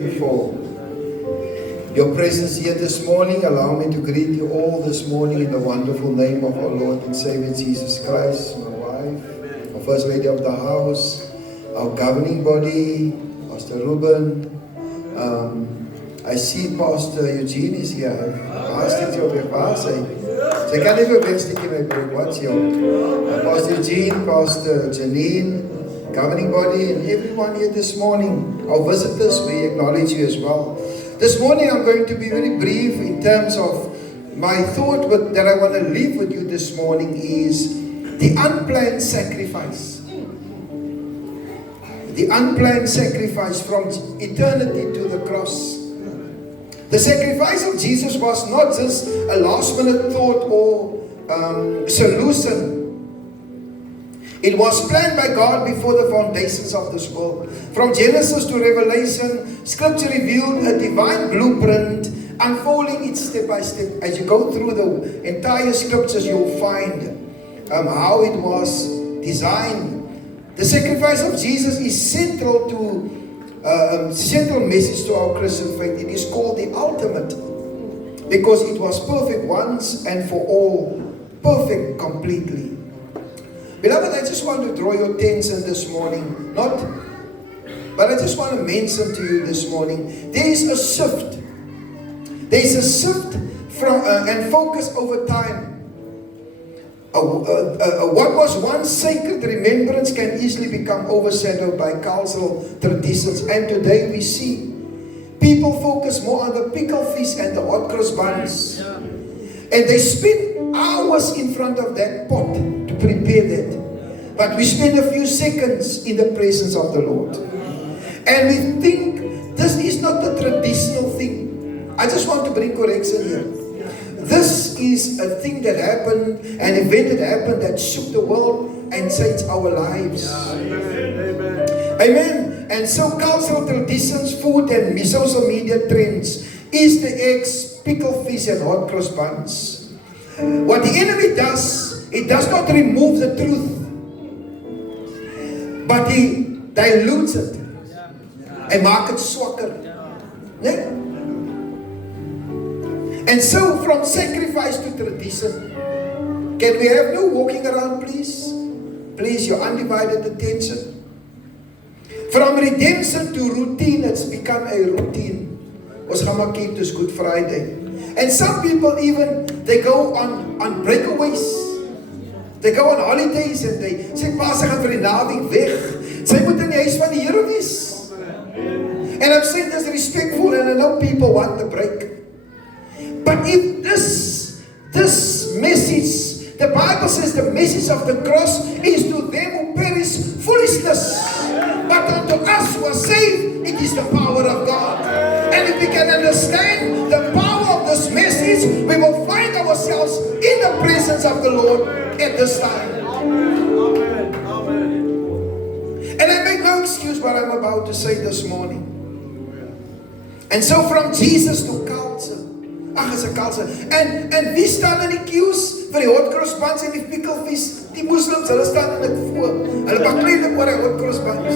For your presence here this morning. Allow me to greet you all this morning in the wonderful name of our Lord and Savior Jesus Christ, my wife, our First Lady of the house, our governing body, Pastor Ruben. I see Pastor Eugene is here. Sy kan nie meer wegstukkie my broek. Watch jou. Pastor Eugene, Pastor Janine, governing body, and everyone here this morning. Our visitors, we acknowledge you as well. This morning I'm going to be very brief in terms of my thought that I want to leave with you this morning is the unplanned sacrifice. The unplanned sacrifice from eternity to the cross. The sacrifice of Jesus was not just a last minute thought or solution. It was planned by God before the foundations of this world. From Genesis to Revelation, Scripture revealed a divine blueprint, unfolding it step by step. As you go through the entire Scriptures, you'll find how it was designed. The sacrifice of Jesus is central message to our Christian faith. It is called the ultimate because it was perfect once and for all, perfect completely. Beloved, I just want to draw your attention this morning, but I just want to mention to you this morning, there is a shift. There is a shift from and focus over time. What was once sacred remembrance can easily become overshadowed by cultural traditions, and today we see people focus more on the pickled fish and the hot cross buns, and they spend hours in front of that pot to prepare that. But we spend a few seconds in the presence of the Lord, and we think this is not the traditional thing. I just want to bring correction here. This is a thing that happened, an event that happened that shook the world and changed our lives. Amen. And so cultural traditions, food and social media trends, Easter eggs, pickled fish and hot cross buns. What the enemy does, it does not remove the truth, but he dilutes it and maak it swakker. Yeah? And so from sacrifice to tradition, can we have no walking around, please? Please, your undivided attention. From redemption to routine, it's become a routine. Ons gaan maar keep this Good Friday. And some people even, they go on breakaways. They go on holidays and they say, "Pa, sy gaan vir die naweek weg. Sy moet in die huis van die Here wees." And I'm saying this respectful, and I know people want the break. But if this message, the Bible says the message of the cross is to them who perish foolishness, but unto us who are saved, it is the power of God. And if we can understand the power of this message, we will find ourselves in the presence of the Lord at this time. And I make no excuse what I'm about to say this morning. And so from Jesus to culture. Is 'n culture. En wie staan in die queues vir die hot cross buns en die pickled fish? Die Muslims, hulle staan in dit voor. Hulle baklei net oor die hot cross buns.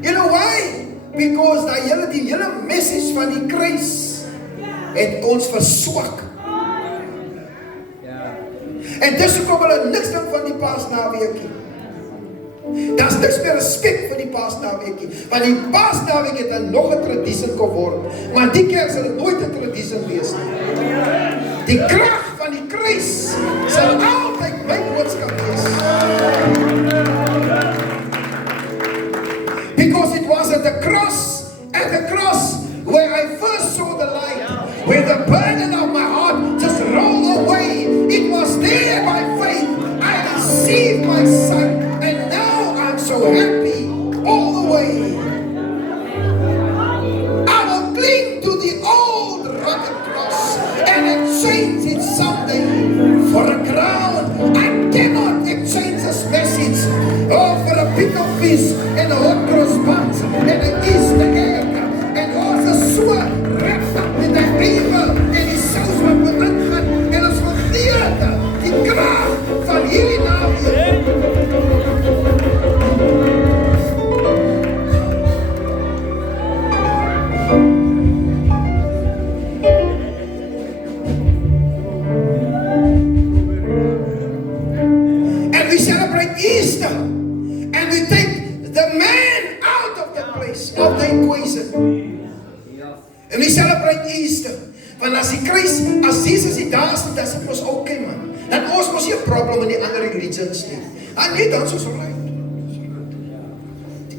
You know why? Because die hele message van die kruis het ons verswak. En dis hoekom hulle niks dink van die Paasnaweekie. Daar's niks meer respek vir die Paasnaweekie, want die Paasnaweek het nog 'n tradisie geword, maar die keer sal dit nooit 'n tradisie wees nie. Die krag van die kruis sal altyd my boodskap wees. Because it was at the cross where I first saw the light, where the burden of my heart just rolled away. It was there by faith I received my sight, and now I'm so happy all the way. I will cling to the old rugged cross and exchange it And we celebrate Easter. And we take the man out of the place, of the equation. En we celebrate Easter. Want as die kruis, as Jesus die daar is, dan is dit ons okay man. Dan ons mos nie 'n probleem in die ander religions nie. Nee, dan is ons alright.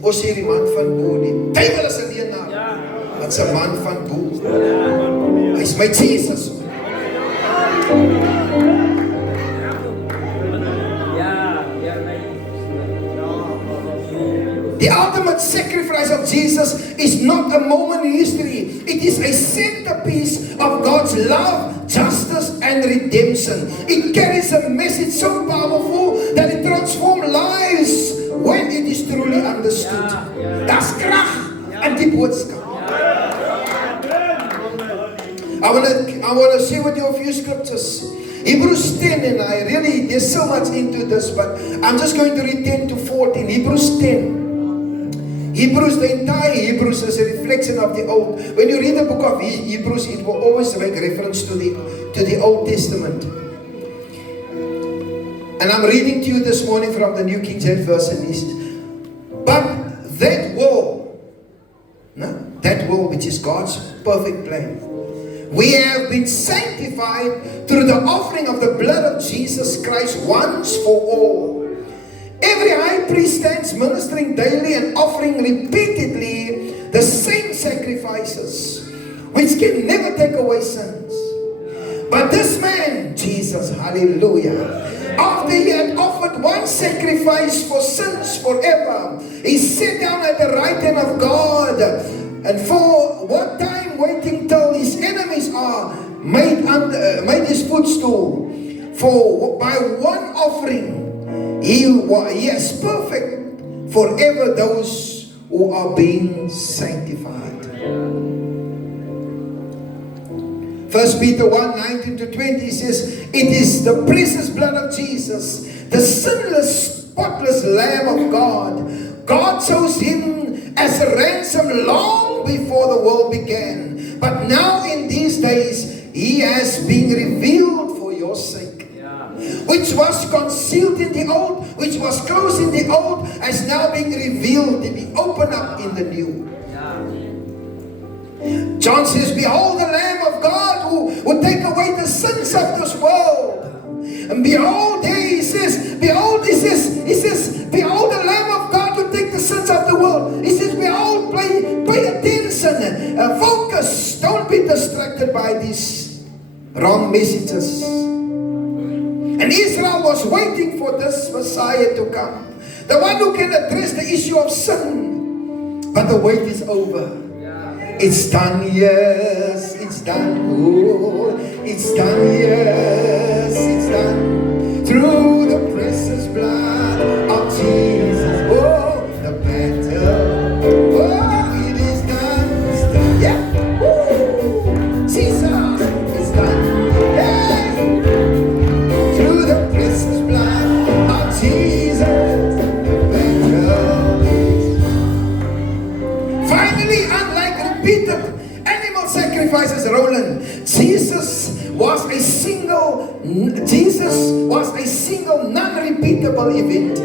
Ons sê die man van bo, die duiwel is 'n leenaar. Wat 'n man van bo. Hy is my Jesus. The ultimate sacrifice of Jesus is not a moment in history. It is a centerpiece of God's love, justice, and redemption. It carries a message so powerful that it transforms lives when it is truly understood. That's krag in die boodskap. I want to share with you a few scriptures. Hebrews 10, and there's so much into this, but I'm just going to read 10 to 14. Hebrews 10. Hebrews, the entire Hebrews is a reflection of the Old. When you read the book of Hebrews, it will always make reference to the Old Testament. And I'm reading to you this morning from the New King James Version. But that will, which is God's perfect plan, we have been sanctified through the offering of the blood of Jesus Christ once for all. Every high priest stands ministering daily and offering repeatedly the same sacrifices, which can never take away sins. But this man, Jesus, hallelujah, after he had offered one sacrifice for sins forever, he sat down at the right hand of God, and for one time waiting till his enemies are made his footstool. For by one offering He is perfect forever those who are being sanctified. 1 Peter 1:19 to 20 says, it is the precious blood of Jesus, the sinless, spotless Lamb of God. God chose him as a ransom long before the world began. But now in these days, he has been revealed for your sake. Which was concealed in the old, which was closed in the old, has now been revealed to be opened up in the new. John says, behold the Lamb of God who will take away the sins of this world. And behold, there he says, behold the Lamb of God who take the sins of the world. He says, behold, pay attention, focus, don't be distracted by these wrong messages. And Israel was waiting for this Messiah to come. The one who can address the issue of sin. But the wait is over. It's done, yes, it's done. Oh, it's done, yes, it's done. Through the precious blood of Jesus. Oh, the battle. Oh, it is done. It's done. Yeah. Woo. Jesus, it's done. Sacrifices, Roland. Jesus was a single non-repeatable event.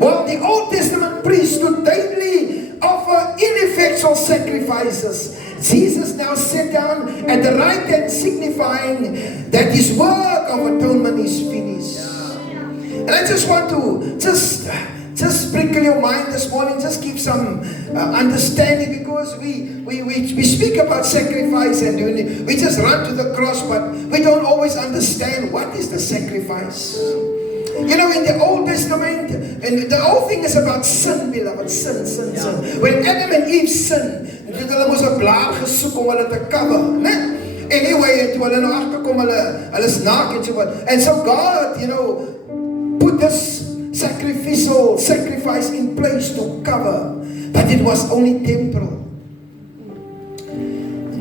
While the Old Testament priests would daily offer ineffectual sacrifices, Jesus now sat down at the right hand, signifying that his work of atonement is finished. And I just want to just sprinkle your mind this morning, just give some understanding, because we speak about sacrifice and we just run to the cross, but we don't always understand what is the sacrifice. You know, in the Old Testament, and the whole thing is about sin, beloved, sin. When Adam and Eve sinned, hulle moes 'n blaar gesoek om hulle te cover, né? Anyway, toe hulle nou agterkom, hulle is naak en so wat. And so God, put this sacrifice in place to cover, but it was only temporal.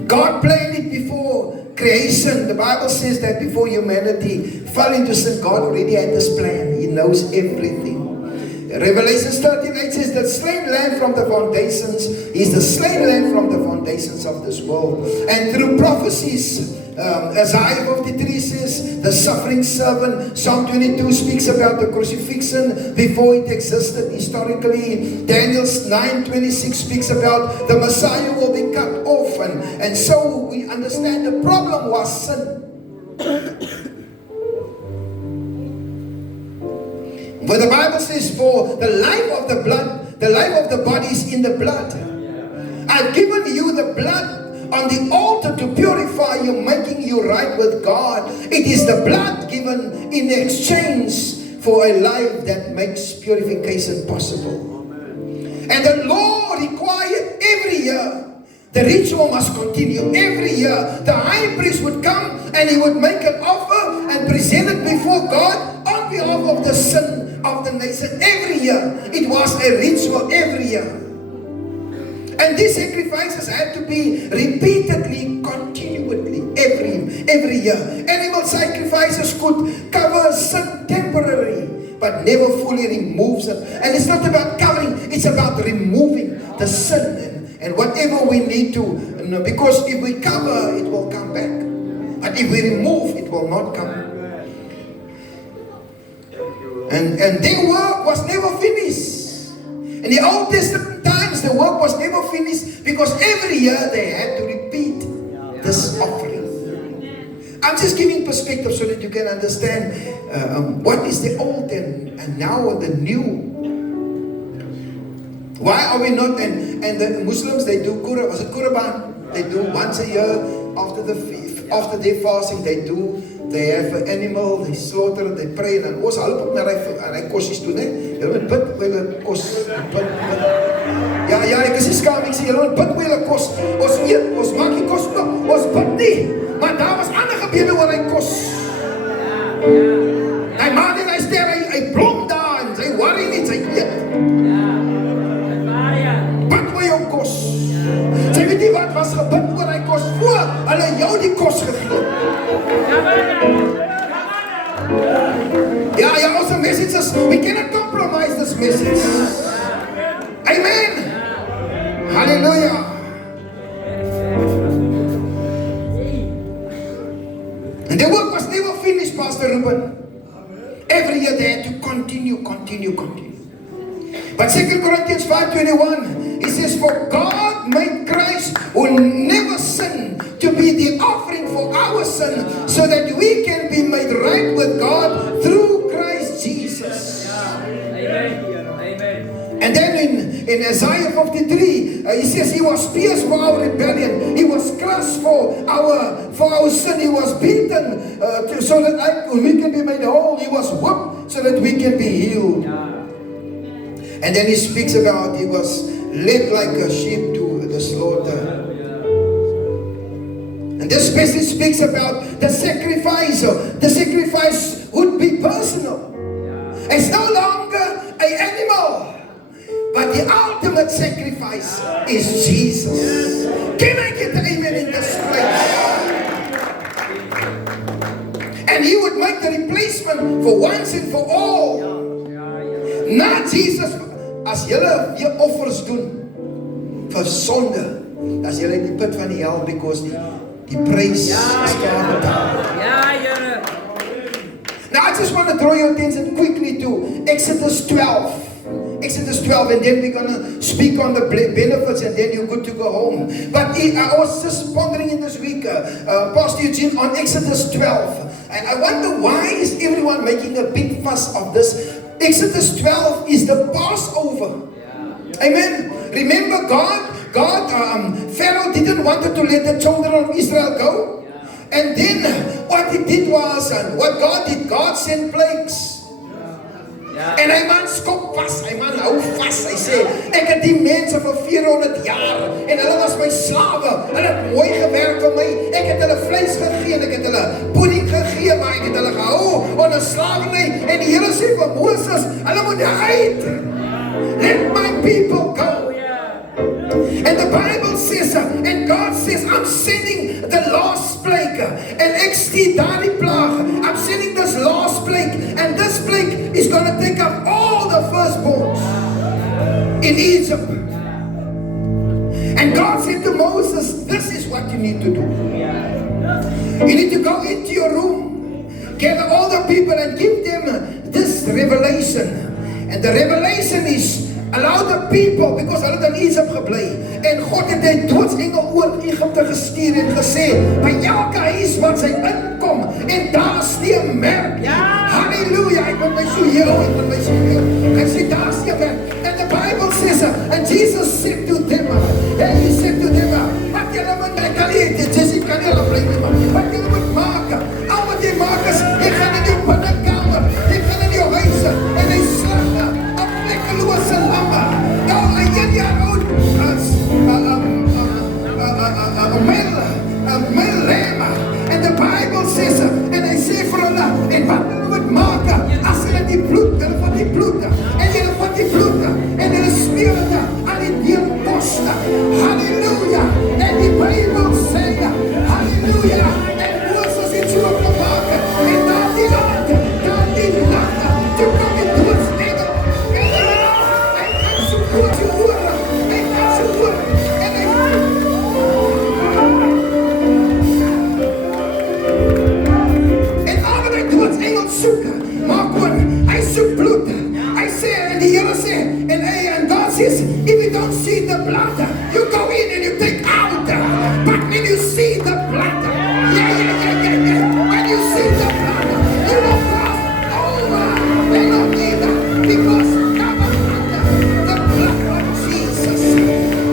God planned it before creation. The Bible says that before humanity fell into sin, God already had this plan. He knows everything. Revelation 13:8 says, the slain lamb from the foundations is the slain lamb from the foundations. nations of this world. And through prophecies, Isaiah 53 says, the suffering servant. Psalm 22 speaks about the crucifixion before it existed historically. Daniel 9:26 speaks about the Messiah will be cut off. And so we understand the problem was sin. But the Bible says, for the life of the blood, the life of the body is in the blood. I've given you the blood on the altar to purify you, making you right with God. It is the blood given in exchange for a life that makes purification possible. And the Lord required every year, the ritual must continue every year. The high priest would come and he would make an offer and present it before God on behalf of the sin of the nation every year. It was a ritual every year. And these sacrifices had to be repeatedly, continually, every year. Animal sacrifices could cover sin temporarily, but never fully removes it. And it's not about covering, it's about removing the sin and whatever we need to, because if we cover, it will come back. But if we remove, it will not come. And their work was never finished. In the Old Testament times, the work was never finished because every year they had to repeat this offering. I'm just giving perspective so that you can understand what is the old and now the new. Why are we not? And the Muslims, they do Qurban. They do once a year after their fasting. They have an animal, they slaughter, they pray, en ons help ook na hy kosies doen, hè. Julle moet bid, hulle kos, bid. Ja, ek is nie skaam, ek sê, julle moet bid, hulle kos. Ons eet, ons maak die kos ook, ons bid nie. Maar daar was ander gebede oor hy kos. Hy man en hy ster, hy blom daar, en hy worry nie, hy eet. Bid oor jou kos. Sy weet nie wat was gebid oor hy kos, voor hulle jou die kos gegee. Yeah, also messages. We cannot compromise this message. Amen. Hallelujah. And the work was never finished, Pastor Ruben. Every year they had to continue. But 2 Corinthians 5:21, it says, for God made Christ, who never sinned, to be the offering for our sin, so that we can be made right with God through Christ Jesus. Amen. And then in Isaiah 53, he says he was pierced for our rebellion, he was crushed for our sin, he was beaten so that we can be made whole, he was whipped so that we can be healed. And then he speaks about he was led like a sheep to the slaughter. And this passage speaks about the sacrifice. The sacrifice would be personal. It's no longer an animal, but the ultimate sacrifice is Jesus. Can I get an amen in this place? And he would make the replacement for once and for all. Not Jesus. As julle weer offers doen vir sonde, as julle die put van die hel, because die prys is klaar betaal. Now I just want to draw your attention quickly to Exodus 12. Exodus 12, and then we're going to speak on the benefits, and then you're good to go home. But I was just pondering in this week, Pastor Eugene, on Exodus 12. And I wonder, why is everyone making a big fuss of this? Exodus 12 is the Passover. Amen. Remember, Pharaoh didn't want to let the children of Israel go. And then what he did was, and what God did, God sent plagues. En hy man skop vas, hy man hou vas. Hy sê, ek het die mense vir 400 jaar en hulle was my slawe. Hulle het mooi gewerk vir my. Ek het hulle vleis gegee en ek het hulle pudding gegee, maar ek het hulle gehou onder slavernij. En die Here sê vir Moses, hulle moet uit. Let my people go. And the Bible says, and God says, I'm sending the last plague. And ek stuur daardie plaag. I'm sending this last plague. And this plague is going to take up all the firstborns in Egypt. And God said to Moses, you need to do. You need to go into your room, gather all the people and give them this revelation. And the revelation is, allow the people, because hulle het in Egypt gebly, en God het die doodsengel oor Egypte gestuur en gesê, by elke huis wat sy inkom, en daar is die merk. Halleluja, ek moet my so heel, en sê, daar is die merk. And the Bible says, and Jesus said to them, and he said to them, wat julle moet my kan nie, Jesse kan nie hulle bly nie, wat julle moet maak, al wat jy maak is, jy gaan in die binnenkamer, jy gaan in jou huise, en hy slag, vlekkeloze lamme, nou, 1 jaar oud, male lamb, and the Bible says, and hy sê vir hulle, en wat hulle moet maak, as hulle die bloed, hulle vat die bloed, en hulle vat die bloed, en hulle smeer het aan die deurposte, halleluja, en die Bijbel sê, halleluja, en Moses het so opgemaak, en daar die land, toe kom die doodsengel, en hy kan so goed jou hoor, hy kan so hoor, en hy soek, maak gewoon, hy soek bloed, hy sê, en die Here sê, and God says, if you don't see the blood, you go in and you take out, but when you see the blood, when you see the blood, you will cross over, and not either, because covered under the blood of Jesus,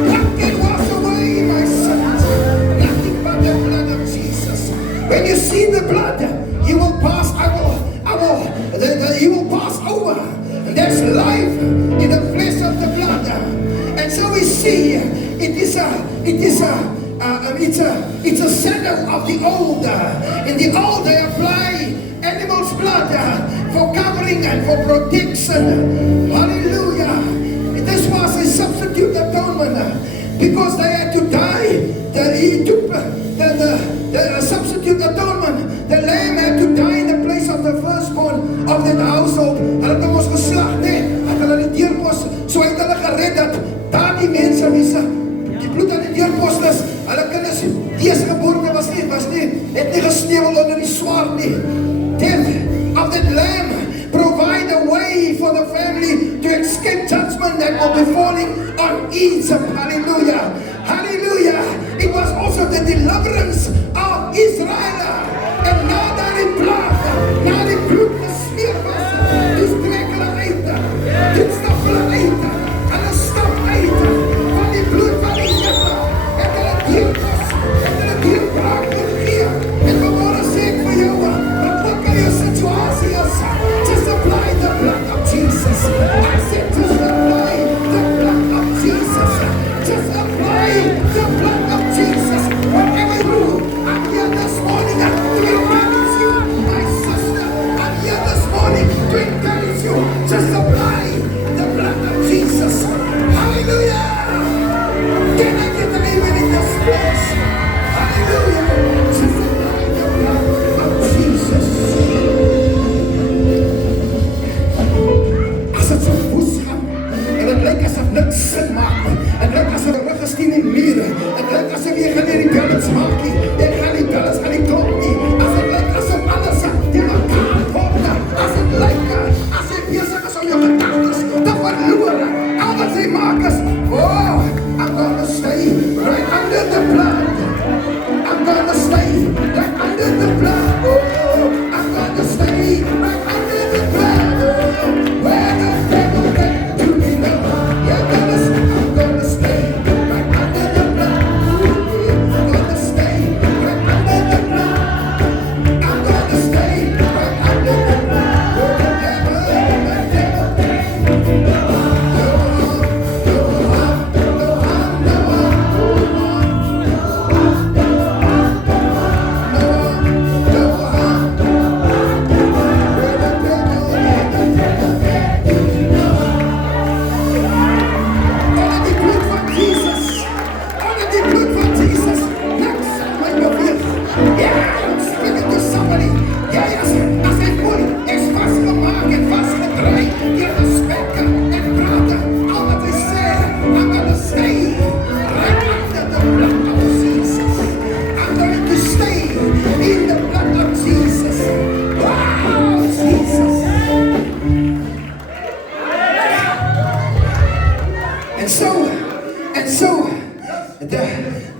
what can wash away my sins, nothing but the blood of Jesus. When you see the blood, you will pass, you will pass over. And there's life in the flesh of the blood. And so we see it's a shadow of the old. In the old they apply animal's blood for covering and for protection. Hallelujah. This was a substitute atonement because they had to die. He took the substitute atonement. The lamb had to die in the place of the firstborn of the household. Hulle het hom ons geslag, het hulle die deurpos, so het hulle gered dat daar die mense die bloed aan die deurpos is, hulle kinders deesgeboorte het nie gestewel onder die swaard nie. Death of that lamb provide a way for the family to escape judgment that will be falling on Egypt. Hallelujah. Hallelujah. It was also the deliverance of Israel. En na die bloed gesmeer was, die strek hulle uit, die stap hulle uit, hulle stap uit, van die bloed van die Here, en hulle deelkos, en hulle deelbraak gegee, en vanmorgen sê ek vir jou, wat ook al jou situasie is, just apply the blood of Jesus. I said just apply the blood of Jesus. Just apply the blood of Jesus. Whatever you do,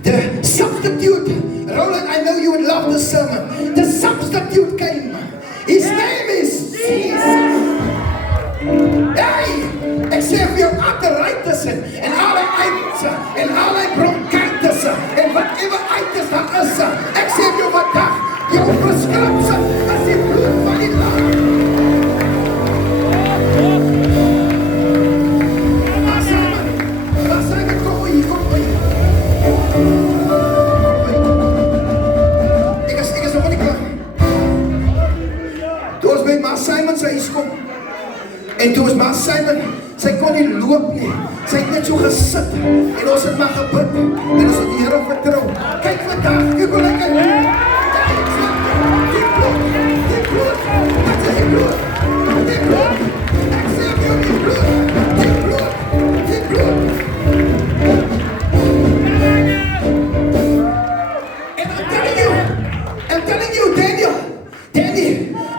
the substitute. Roland, I know you would love the sermon. The substitute came. His name is Jesus. Hey, ek sê vir jou arteritis en alle uit en alle bronchitis en whatever uiters daar is. Ek sê vir jou vandag, jou prescription is die bloed van die Lam. Maar Simon, kom hier. Ek is nog nie klaar. Toe ons by Maar Simon sy huis kom, en toe ons Maar Simon, sy kon nie loop nie. Sy het net so gesit en ons het maar gebid en ons het die Here vertrou. Kyk vandag, kyk hoe lekker. Die bloed. Wat is die bloed? Die bloed. Ek sê vir jou die bloed. Die bloed. And I'm telling you, Danny,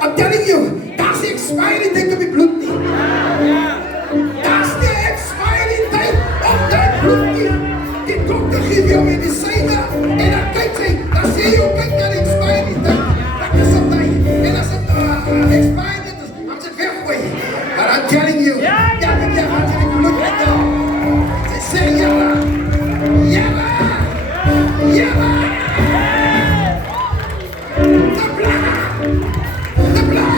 I'm telling you, that's the expiry date to be bloed nie. That's the expiry date of that bloed nie. Die dokter gee jou medisyne en dan kyk sy, dan sê jy, kyk na die expiry date. Wat is op die? En as het expiry date is, dan is het weggooi. But I'm telling you, ja, dit jy gaat in die bloed met jou. Sy sê, jylle. The blood.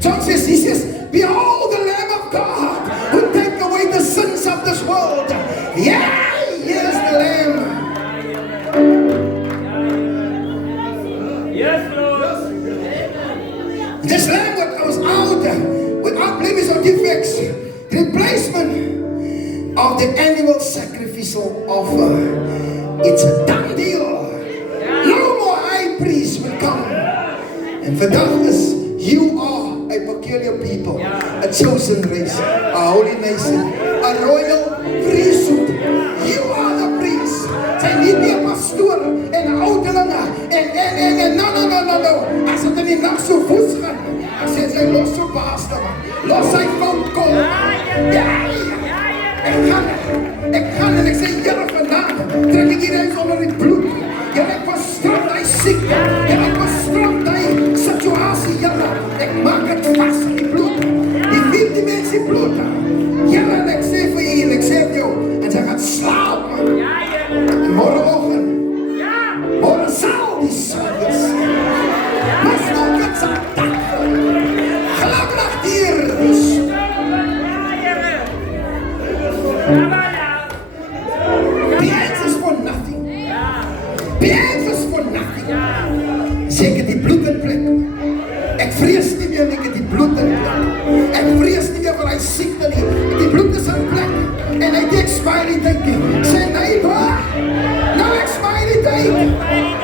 John says, he says, behold the Lamb of God who take away the sins of this world. Yeah, here's the Lamb. Yes, Lord. This Lamb that was out without blemish or defects, the replacement of the annual sacrificial offer. It's a done deal. No more high priest will come. And vandag is, you are a peculiar people, a chosen race, a holy nation, a royal priesthood. You are the priest. Sy nie meer pastoor en ouderlinge en no. As het in die nacht so voets gaan, as sy los so paaste man, los sy fout kom. Ek gaan en ek sê, Here vandag, trek ek hier eens onder die bloed. Here, ek verstraf die siekte, en ek verstraf die situasie, Here. Ek maak het vast in die bloed. Die weet die mens die bloed. Here, en ek sê vir jy, en ek sê vir jou, en sy gaat slaap, man. En morgenochtend, morgen sal die son wees. Maar stok het sy dag. Gelukkig hier, dus. Behands is for nothing. Behands is for nothing. Zeker die bloed in plek. Ek vrees nie meer, ek het die bloed in plek. Ek vrees nie meer vir hy siekte nie. Die bloed is in plek. En hy die expiry date nie. Sê neighbor, no expiry date.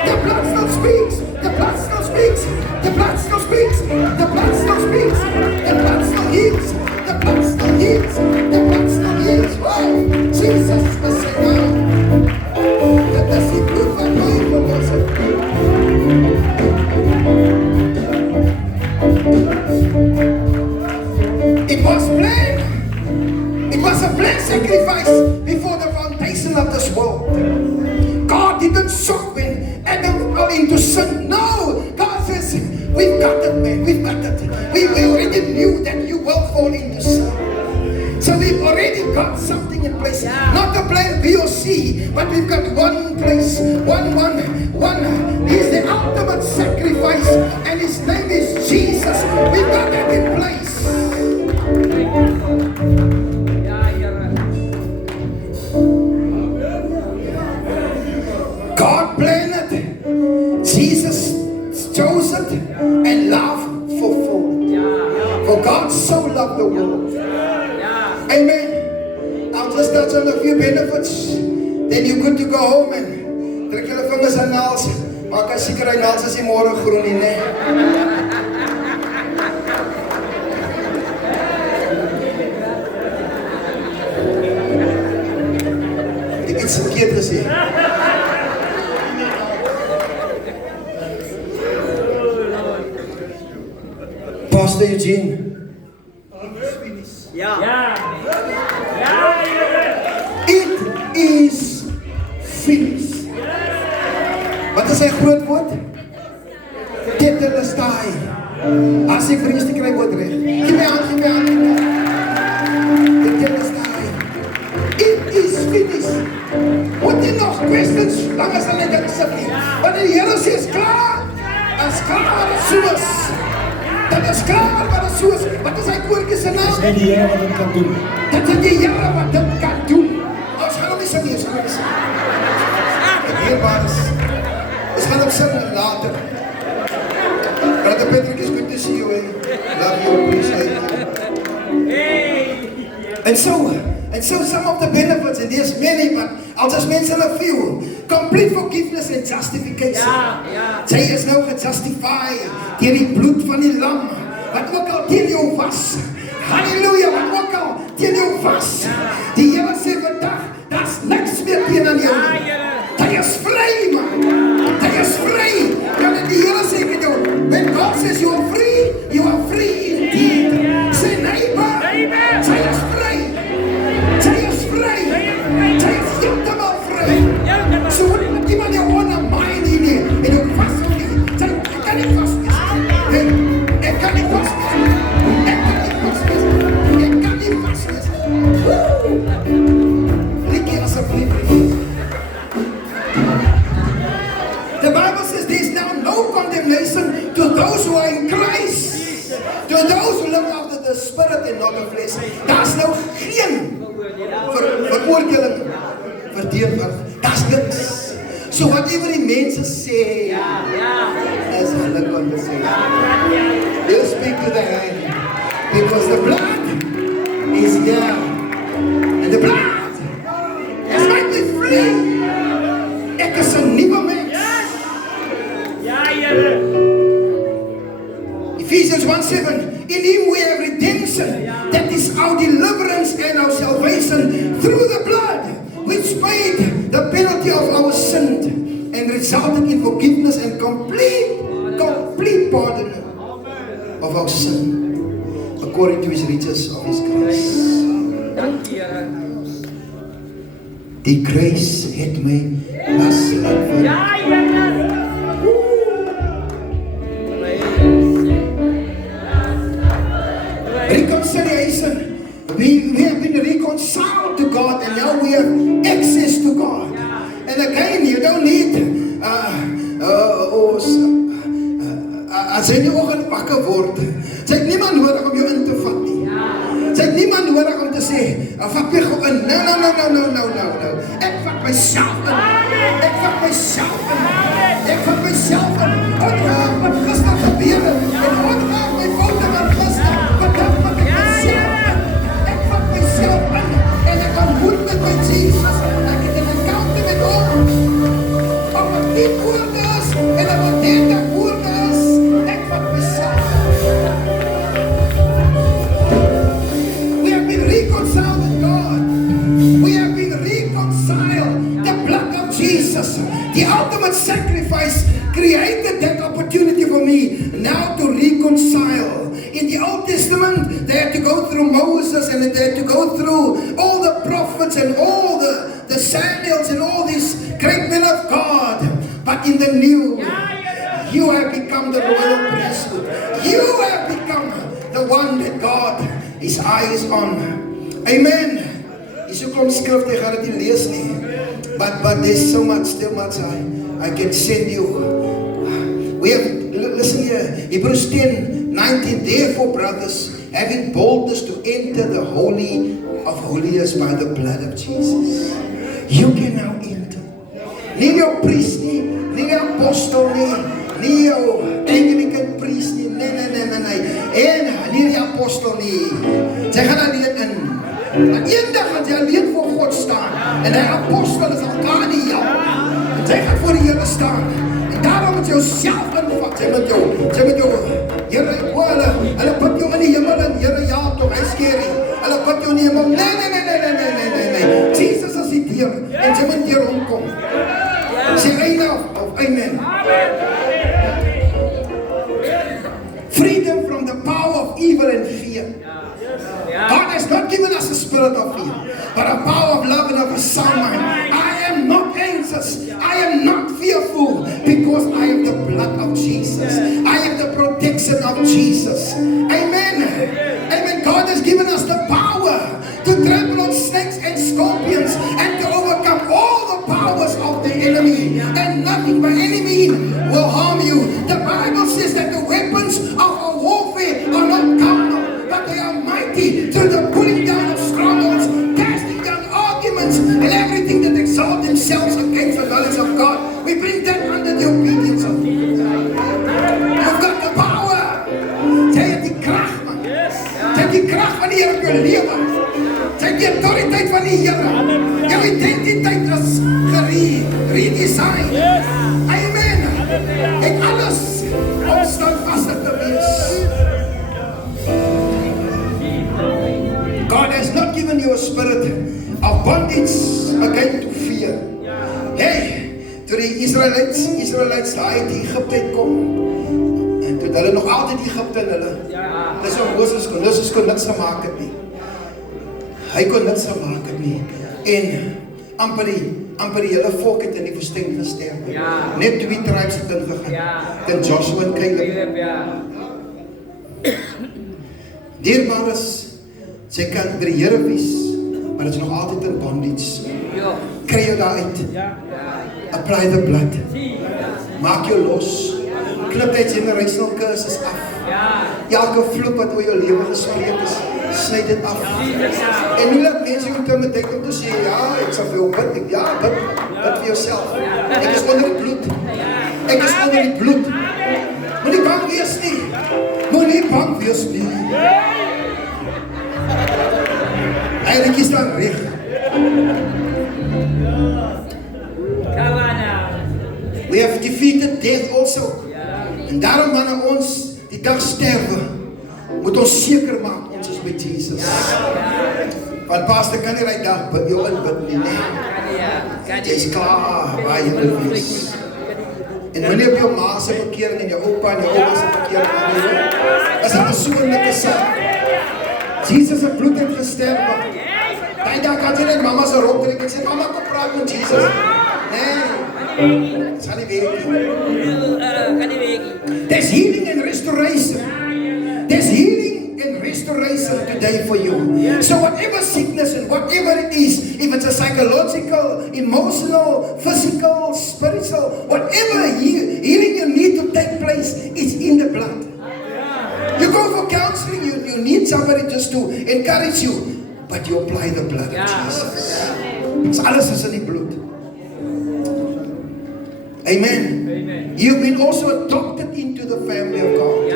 The blood still speaks. The blood still speaks. The blood still speaks. The blood still speaks. The blood still heals. The blood still heals. The blood still heals. Oh, Jesus is the now. Dit is die bloed wat my verlos het. It was planned. It was a planned sacrifice before the foundation of this world. God didn't shock when Adam fell into sin. No, God says, we've got it, man. We've got it. We already knew that you will fall into sin. So we've already got something in place. Not a plan B or C, but we've got one place. One. He's the ultimate sacrifice, and his name is Jesus. We've got that in place. God planned it. Jesus chose it, and love fulfilled it. For God so loved the world. Amen. I'll just touch on a few benefits. Then you're good to go home and trek julle vingers en naels. Maar ek is seker hy naals is die môre groen nie, nee. Ek het iets verkeerd gesê. Pastor Eugene. Ja. It is finished. Wat is sy groot woord? Tetelestai. As ek vir die kry woord reg. Gee my aan. Tetelestai. It is finished. Wat jy nog questions, lang as hulle dit sit nie. Want die Here sê is klaar. As klaar soos. Dat is klaar wat is soos. Wat is hy koortjie se naam? Dit is die Here wat dit kan doen. Dit is die Here wat dit kan doen. Ons gaan hom nie sing nie, ons gaan hom nie sing. Hier was. Ons gaan hom sing later. Brother Patrick, it's good to see you, eh? Love you, appreciate you. And so some of the benefits, and there's many, but I'll just mention a few. Complete forgiveness and justification. Sy is nou gejustify deur die bloed van die lam. Wat ook al teen jou was. Halleluja, wat ook al teen jou was. Die Here sê vandag, daar's niks meer teen aan jou nie. Jy is vry, man. Jy is vry. Ja, die Here sê vir jou, when God says you are free indeed. Sê neighbor, jy is vry. Jy is vry. Jy is heeltemal vry. So wat iemand jou ondermyn nie, en ook vashou nie. Jy kan nie vas wees. Ek kan nie vas wees. Ek kan nie vas wees. Rikkie asseblief. The Bible says there is now no condemnation to those who are in Christ. To those who live after the Spirit and not the flesh. Daar's nou geen veroordeling vir teenoor. Daar's niks. So whatever die mense sê, is hulle kon sê. You speak to the hand. Because the blood is here. And the blood has made me free. Ek is 'n nuwe mens. Ephesians 1:7. In him we have redemption. That is our deliverance and our salvation through the blood, which paid the penalty of our sin and resulted in forgiveness and complete pardon of our sin, according to his riches of his grace. Die grace het my las laat. Reconciliation. We have been reconciled to God, and now we have access to God. And again, you don't need as jy die oggend wakker word, sy het niemand nodig om jou in te vat nie. Sy het niemand nodig om te sê, vat my gou in. No. Ek vat myself in. Ek vat myself in. Wat gister gebeur het, en ongeag my foute van gister, wat ek myself in. Ek vat myself in, en ek ontmoet met my Jesus. Ek het 'n encounter met hom. Op 'n diep woorde is, en op 'n diep woorde is, ek vat myself in. We have been reconciled with God. We have been reconciled. The blood of Jesus, the ultimate sacrifice, created that opportunity for me now to reconcile. In the Old Testament, they had to go through Moses, and they had to go through all the prophets and all the Samuels and all these great men of God. But in the new, you have become the royal priesthood. You have become the one that God, his eyes on. Amen. Dis hoekom skrif jy gaan dit nie lees nie. But there's so much, still much I can send you. We have, listen here, Hebrews 10:19. Therefore, brothers, having boldness to enter the holy of holiest by the blood of Jesus. You can now enter. Nie jou priest nie, nie jou apostel nie jou Anglican priest nie, nee. En nie die apostel nie. Sy gaan alleen in. Maar eendag gaan jy alleen voor God staan. En die apostel is al klaar nie jou. En sy gaan voor die Here staan. En daarom jouself invat. Sê met jou, Here, hulle put jou in die hemel en Here, ja toch, hy scary. Hulle put jou in die hemel. Nee. Jesus is die deur en jy moet deur omkom. Sê einde of amen. Freedom from the power of evil and fear. God has not given us a spirit of fear, but a power of love and of a sound mind. I am not anxious. I am not fearful because I have the blood of Jesus. I have the protection of Jesus. Amen. Amen. God has given us the power to trample on snakes and scorpions and to overcome all the powers of the enemy. And nothing by any means will harm you. The Bible says that the weapons of our warfare are not carnal, but they are mighty through the pulling down of strongholds, casting down arguments and everything that exalts themselves against the knowledge of God. We bring that under the obedience of God. You've got the power. Jy het die krag, man. Jy het die krag van die Here in jou lewe. Jy het die autoriteit van die Here. Jou identiteit is geredesign. Amen. En alles om standvastig te wees. God has not given you a spirit of bondage again to fear. Hey, toe die Israelites daai uit Egypte kom, en toe hulle nog altyd Egypte in hulle, dis hoe Moses kon niks gemaak het nie. Hy kon niks gemaak het nie. En amper die hele volk het in die woestyn gesterf. Net 2 tribes het ingegaan. Dan Joshua en Caleb. Dierbaar is, sy kan by die Here wees, maar dit is nog altyd in bondage. Kry jou daar uit. Apply the blood. Maak jou los. Knip die generational curses af. Elke vloek wat oor jou lewe gespreek is, sny dit af. En nie laat mense jou intimidate om te sê, ja, ek sal vir jou bid. Ja, bid vir jouself. Ek is onder die bloed. Ek is onder die bloed. Moenie bang wees nie. Moenie bang wees nie. Eigenlijk is dat recht. We have defeated death also. En daarom wanneer ons die dag sterwe, moet ons seker maak ons is by Jesus. Want pastor kan nie die dag bid jou inbid nie. Jy is klaar waar jy wil wees. En wanneer op jou ma se verkering en jou opa en jou ouma se verkering is 'n persoonlike saak. Jesus het bloed het gesterwe. Die dag kan jy net mama se rok trek en sê, mama kom praat met Jesus. Nee, dit sal nie werk nie. There's healing and restoration. There's healing and restoration today for you. So whatever sickness and whatever it is, if it's a psychological, emotional, physical, spiritual, whatever healing you need to take place, it's in the blood. You go for counseling, you need somebody just to encourage you, but you apply the blood of Jesus. So alles is in die bloed. Amen. You've been also adopted into the family of God.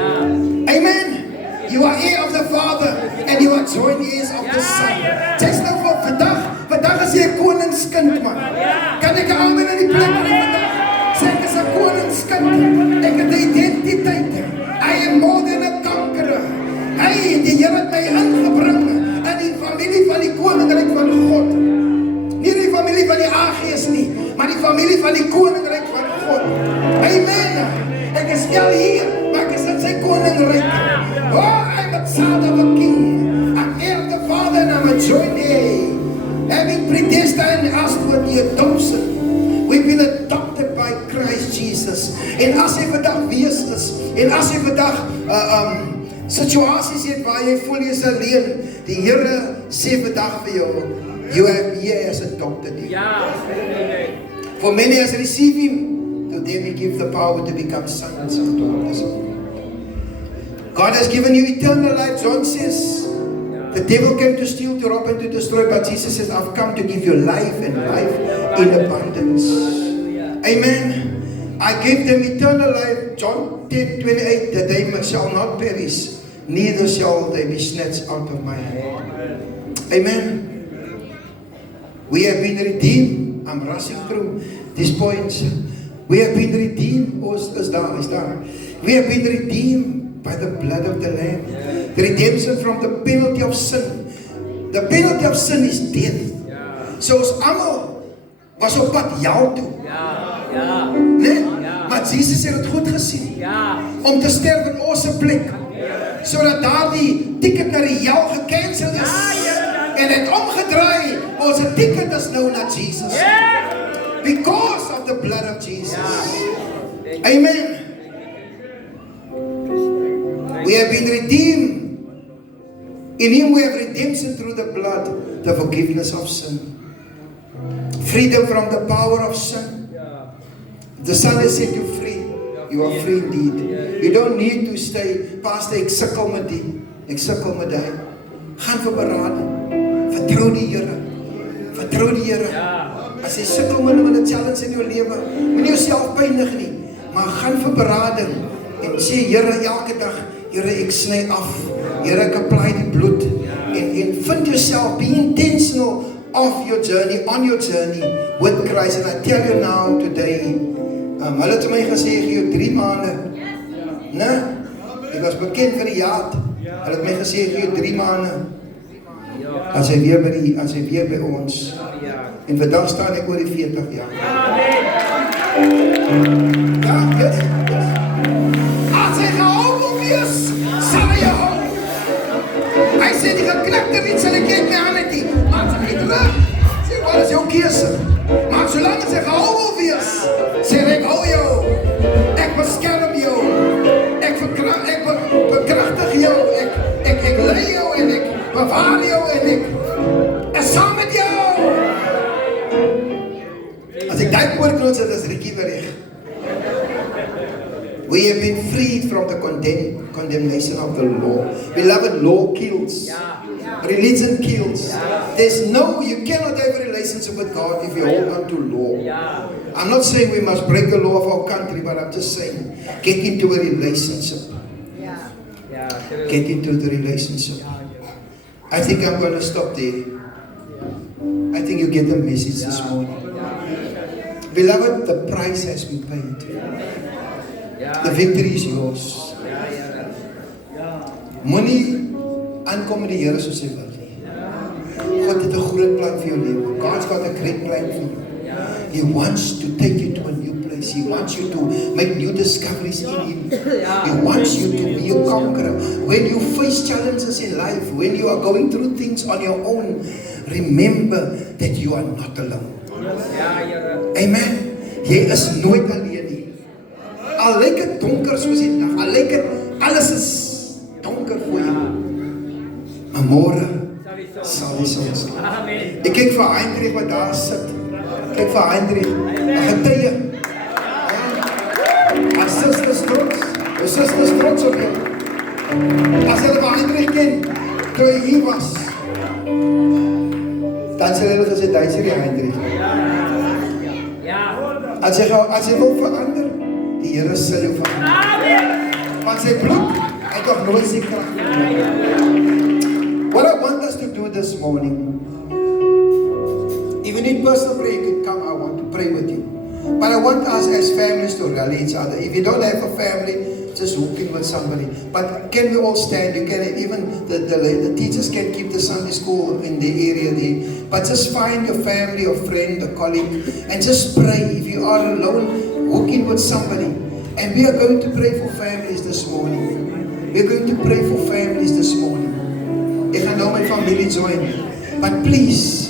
Amen. You are heir of the Father and you are joint heirs of the Son. Just nou vir vandag is jy 'n koningskind, man. Kan ek amen in die plek van vandag? Sê ek is 'n koningskind. Ek het 'n identiteit. I am more than a conqueror. Hey, die Here het my ingebring in die familie van die koninkryk van God. Nie die familie van die Agees nie, maar die familie van die koninkryk van God. Amen. Ek is wel hier, maar ek is in sy koninkryk. Oh, I'm a child of a king. I'm heir of the Father and I'm a joint heir. Having predestined us to the adoption. We've been adopted by Christ Jesus. En as jy vandag wees is, en as jy vandag situasies het waar jy voel jy is alleen, die Here sê vandag vir jou, He has adopted you. For many has received Him, to them He gives the power to become sons and daughters. God has given you eternal life. John says, the devil came to steal, to rob and to destroy, but Jesus says, I've come to give you life and life in abundance. Amen. I gave them eternal life. John 10:28, that they shall not perish, neither shall they be snatched out of my hand. Amen. We have been redeemed. I'm rushing through these points. We have been redeemed. Is daar. We have been redeemed by the blood of the Lamb. The redemption from the penalty of sin. The penalty of sin is death. So ons almal was op pad hel toe. Nee? Maar Jesus het dit goed gesien. Om te sterf in ons plek. Sodat daar die ticket na die hel gecancel is. En het omgedraai. Ons ticket is nou na Jesus. Because of the blood of Jesus. Amen. We have been redeemed. In Him we have redemption through the blood, the forgiveness of sin. Freedom from the power of sin. The Son has set you free. You are free indeed. You don't need to stay past ek sukkel met die, ek sukkel met die. Gaan vir berading. Vertrou die Here. Vertrou die Here. As jy sukkel met 'n challenge in jou lewe, moenie jouself pynig nie, maar gaan vir berading en sê Here elke dag, Here ek sny af. Here ek apply die bloed en vind yourself, be intentional of your journey, on your journey with Christ. And I tell you now today, hulle het my gesê gee jou 3 maande. Nee, ek was bekend vir die jaar. Hulle het my gesê gee jou 3 maande. As hy weer by ons. En vandag staan ek oor die 40 jaar. Ja, yes. As hy gehou wil wees, sal hy hou. Hy sê die geknakte niet sal ek kyk my aan het nie. Maar as hy terug, sê wat is jou keuse? Maar solang as hy gehou wil wees, sê ek hou jou. Ek beskerm jou. Ek bekragtig jou. Ek lei jou en ek bewaar jou en ek is saam met jou. As ek die woord nood sit, is Rikkie bereg. We have been freed from the condemnation of the law. Beloved, law kills. Religion kills. You cannot have a relationship with God if you hold on to law. I'm not saying we must break the law of our country, but I'm just saying, get into a relationship. Get into the relationship. I think I'm going to stop there. I think you get the message this morning. Beloved, the price has been paid. The victory is yours. Moenie aankom met die Here soos hy wil nie. God het 'n groot plan vir jou lewe. God's got a great plan for you. He wants to take you to a new place. He wants you to make new discoveries in Him. He wants you to be a conqueror. When you face challenges in life, when you are going through things on your own, remember that you are not alone. Amen. Jy is nooit alleen nie. Al lyk het donker soos die nag, al lyk het alles is donker voor jou, maar môre sal die son skyn. Ek kyk vir Heinrich wat daar sit. Kyk vir Heinrich, 'n getuie. Haar susters trots, haar susters trots op jou. As hulle vir Heinrich ken, toe hy hier was, dan sal hulle gesê, "Hy sê die Heinrich." As jy wil verander, die Here sal jou verander. Want sy bloed het nog nooit sy krag. What I want us to do this morning, if you need personal prayer, you can come. I want to pray with you. But I want us as families to rally each other. If you don't have a family, just hook in with somebody. But can we all stand? You can even, the teachers can keep the Sunday school in the area there. But just find your family, or friend, a colleague, and just pray. If you are alone, hook in with somebody. And we are going to pray for families this morning. We are going to pray for families this morning. Ek gaan nou my familie join. But please,